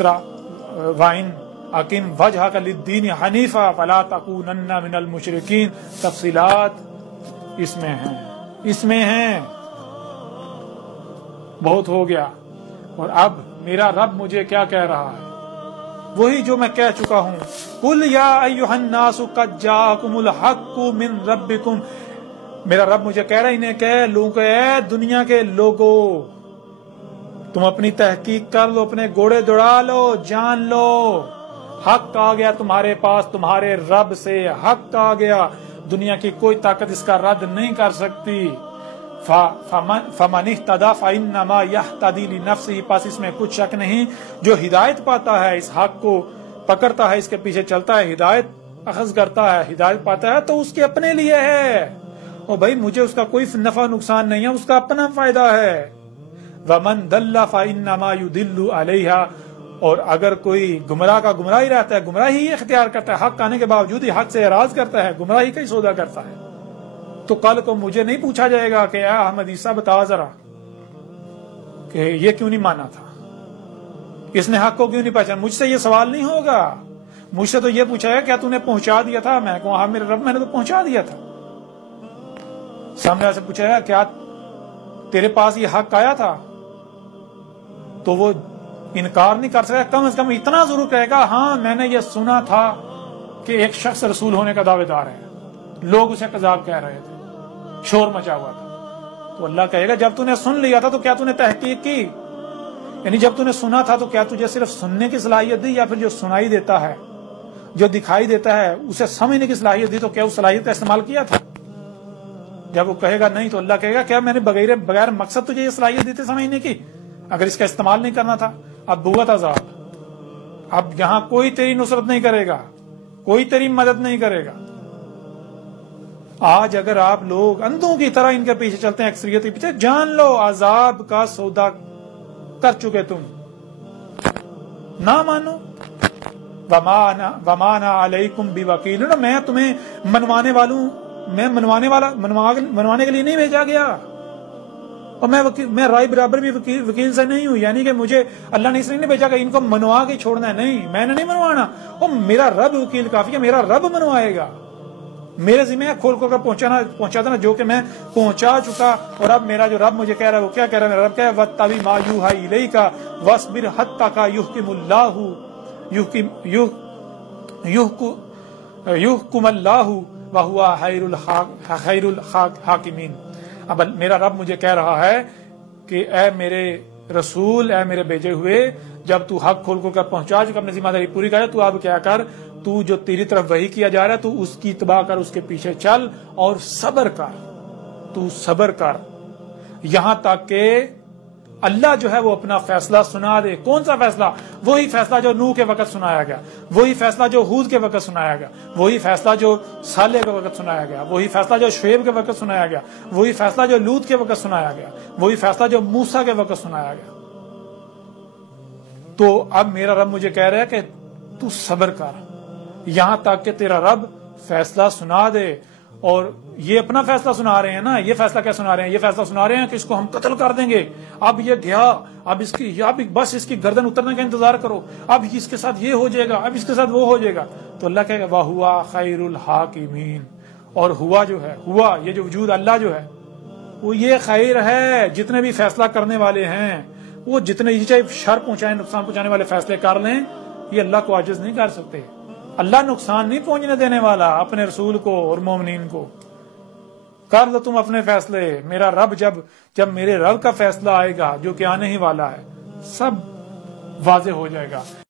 وَإِنْ أَقِمْ وَجْهَكَ لِلدِّينِ حَنِيفًا فَلَا تَكُونَنَّ مِنَ الْمُشْرِكِينَ۔ تفصیلات اس میں ہیں بہت ہو گیا۔ اور اب میرا رب مجھے کیا کہہ رہا ہے، وہی جو میں کہہ چکا ہوں، قُلْ يَا أَيُّهَا النَّاسُ قَدْ جَاءَكُمُ الْحَقُّ مِنْ رَبِّكُمْ۔ میرا رب مجھے کہہ رہا ہے انہیں کہ لوگوں، اے دنیا کے لوگوں، تم اپنی تحقیق کر لو، اپنے گھوڑے دوڑا لو، جان لو، حق آ گیا تمہارے پاس، تمہارے رب سے حق آ گیا، دنیا کی کوئی طاقت اس کا رد نہیں کر سکتی۔ فَمَنِ اهْتَدَىٰ فَإِنَّمَا يَهْتَدِي لِنَفْسِهِ، پس اس میں کچھ شک نہیں، جو ہدایت پاتا ہے، اس حق کو پکڑتا ہے، اس کے پیچھے چلتا ہے، ہدایت اخذ کرتا ہے، ہدایت پاتا ہے، تو اس کے اپنے لیے ہے، اور بھائی مجھے اس کا کوئی نفع نقصان نہیں ہے، اس کا اپنا فائدہ ہے۔ وَمَن ضَلَّ فَإِنَّمَا يُضِلُّ عَلَيْهَا، اور اگر کوئی گمراہ کا گمراہی رہتا ہے، گمراہی ہی اختیار کرتا ہے، حق آنے کے باوجود ہی حق سے اعراض کرتا ہے، گمراہی کا ہی سودا کرتا ہے، تو کل کو مجھے نہیں پوچھا جائے گا کہ احمد عیسیٰ بتا ذرا کہ یہ کیوں نہیں مانا تھا، اس نے حق کو کیوں نہیں پہچانا۔ مجھ سے یہ سوال نہیں ہوگا، مجھ سے تو یہ پوچھا ہے کیا تو نے پہنچا دیا تھا، میں کہوں ہاں میرے رب میں نے تو پہنچا دیا تھا۔ سامنے سے پوچھا ہے کیا تیرے پاس یہ حق آیا تھا، تو وہ انکار نہیں کر سکتا، کم از کم اتنا ضرور کہے گا ہاں میں نے یہ سنا تھا کہ ایک شخص رسول ہونے کا دعوے دار ہے، لوگ اسے کذاب کہہ رہے تھے، شور مچا ہوا تھا۔ تو اللہ کہے گا جب تو نے سن لیا تھا تو کیا تو نے تحقیق کی، یعنی جب تو نے سنا تھا تو کیا تجھے صرف سننے کی صلاحیت دی، یا پھر جو سنائی دیتا ہے، جو دکھائی دیتا ہے، اسے سمجھنے کی صلاحیت دی، تو کیا اس صلاحیت کا استعمال کیا تھا؟ جب وہ کہے گا نہیں، تو اللہ کہے گا کیا میں نے بغیر مقصد تجھے یہ صلاحیت دی تھی سمجھنے کی، اگر اس کا استعمال نہیں کرنا تھا؟ اب بوت عذاب، اب یہاں کوئی تیری نصرت نہیں کرے گا، کوئی تیری مدد نہیں کرے گا۔ آج اگر آپ لوگ اندھوں کی طرح ان کے پیچھے چلتے ہیں، اکثریت کے پیچھے، جان لو عذاب کا سودا کر چکے تم، نہ مانو۔ وَمَا أَنَا عَلَيْكُمْ بِوَكِيلٍ، میں تمہیں منوانے کے لیے نہیں بھیجا گیا، اور میں رائے برابر بھی وکیل سے نہیں ہوں، یعنی کہ مجھے اللہ نے اس لیے نہیں بھیجا کہ ان کو منوا کے چھوڑنا ہے، نہیں، میں نے نہیں منوانا، اور میرا رب وکیل کافی ہے، میرا رب منوائے گا، میرے ذمہ ہے کھول کر پہنچا دینا جو کہ میں پہنچا چکا۔ اور اب میرا جو رب مجھے کہہ رہا ہے وہ کیا کہہ رہا ہے، میرا رب کہہ رہا ہے وَاتَّبِعْ مَا يُوحَىٰ إِلَيْكَ وَاصْبِرْ حَتَّىٰ يُحْكِمَ اللَّهُ وَهُوَ خَيْرُ الْحَاكِمِينَ۔ اب میرا رب مجھے کہہ رہا ہے کہ اے میرے رسول، اے میرے بھیجے ہوئے، جب تو حق کھول کر پہنچا چکا، اپنی ذمہ داری پوری کر، تو اب کیا کر، تو جو تیری طرف وحی کیا جا رہا ہے تو اس کی اتباع کر، اس کے پیچھے چل اور صبر کر، تو صبر کر، یہاں تک کہ اللہ جو ہے وہ اپنا فیصلہ سنا دے۔ کون سا فیصلہ؟ وہی فیصلہ جو نوح کے وقت سنایا گیا، وہی فیصلہ جو ہود کے وقت سنایا گیا، وہی فیصلہ جو صالح کے وقت سنایا گیا، وہی فیصلہ جو شعیب کے وقت سنایا گیا، وہی فیصلہ جو لوط کے وقت سنایا گیا، وہی فیصلہ جو موسیٰ کے وقت سنایا گیا۔ تو اب میرا رب مجھے کہہ رہا ہے کہ تو صبر کر، یہاں تک کہ تیرا رب فیصلہ سنا دے۔ اور یہ اپنا فیصلہ سنا رہے ہیں نا، یہ فیصلہ کیا سنا رہے ہیں؟ یہ فیصلہ سنا رہے ہیں کہ اس کو ہم قتل کر دیں گے، اب یہ گیا، اب بس اس کی گردن اترنے کا انتظار کرو، اب اس کے ساتھ یہ ہو جائے گا، اب اس کے ساتھ وہ ہو جائے گا۔ تو اللہ کہے گا وَهُوَ خَيْرُ الْحَاكِمِينَ، اور ہوا جو ہے، ہوا یہ جو وجود اللہ جو ہے وہ یہ خیر ہے، جتنے بھی فیصلہ کرنے والے ہیں وہ جتنے چاہے شر پہنچائیں، نقصان پہنچانے والے فیصلے کر لیں، یہ اللہ کو عاجز نہیں کر سکتے۔ اللہ نقصان نہیں پہنچنے دینے والا اپنے رسول کو اور مومنین کو۔ کر لو تم اپنے فیصلے، میرا رب جب میرے رب کا فیصلہ آئے گا جو کہ آنے ہی والا ہے، سب واضح ہو جائے گا۔